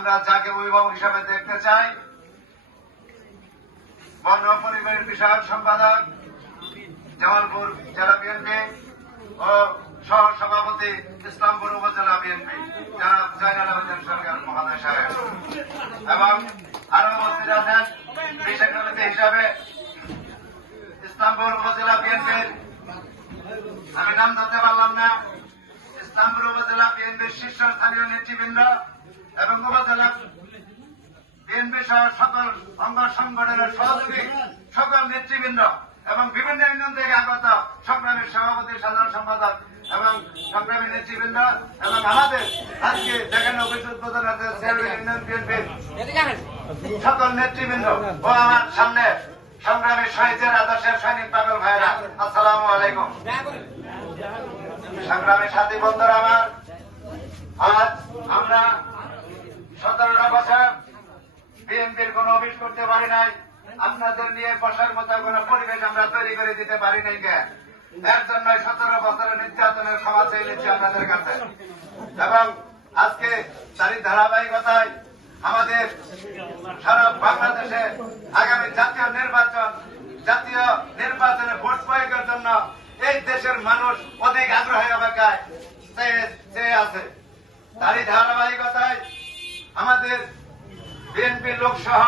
আমরা যাকে অভিভাবক হিসাবে দেখতে চাই, বন ও পরিবেশ বিষয়ক সম্পাদক জামালপুর জেলা বিএনপি ও সহ সভাপতি ইসলামপুর উপজেলা বিএনপি জনাব জয়নাল আবেদিন সরকার মহোদয় সাহেব এবং আরো উপস্থিত আছেন বিশেষ অতিথি হিসাবে ইসলামপুর উপজেলা বিএনপির, আমি নাম ধরতে পারলাম না, ইসলামপুর উপজেলা বিএনপির শীর্ষস্থানীয় নেতৃবৃন্দ এবং উপজেলা বিএনপি সহ সকল অঙ্গ সংগঠনের সহযোগী সকল নেতৃবৃন্দ এবং বিভিন্ন ইউনিয়ন থেকে আগত সংগ্রামী সভাপতি, সাধারণ সম্পাদক এবং সংগ্রামী নেতৃবৃন্দ এবং আমাদের আজকে যেখানে অফিস উদ্বোধন আছে চেয়ারম্যান ইউনিয়ন বিএনপির সকল নেতৃবৃন্দ ও আমার সামনে সংগ্রামী শহীদের আদর্শের সৈনিক পাগল ভাইরা, আসসালামু আলাইকুম। সংগ্রামী সাথী বন্ধুরা আমার, আজ আমরা 17টা বছর বিএনপির কোন অফিস করতে পারি নাই, আপনাদের নিয়ে বসার মতো কোন পরিবেশ আমরা তৈরি করে দিতে পারি নাই। এর জন্য 17 বছরের নির্যাতনের ক্ষমা চেয়ে নিচ্ছি আপনাদের কাছে। এবং আজকে তারই ধারাবাহিকতায় আমাদের সারা বাংলাদেশে আগামী জাতীয় নির্বাচনে ভোট প্রয়োগের জন্য এই দেশের মানুষ অধিক আগ্রহী অপেক্ষায় চেয়ে আছে। তারই ধারাবাহিকতায় আমাদের বিএনপি লোকসহ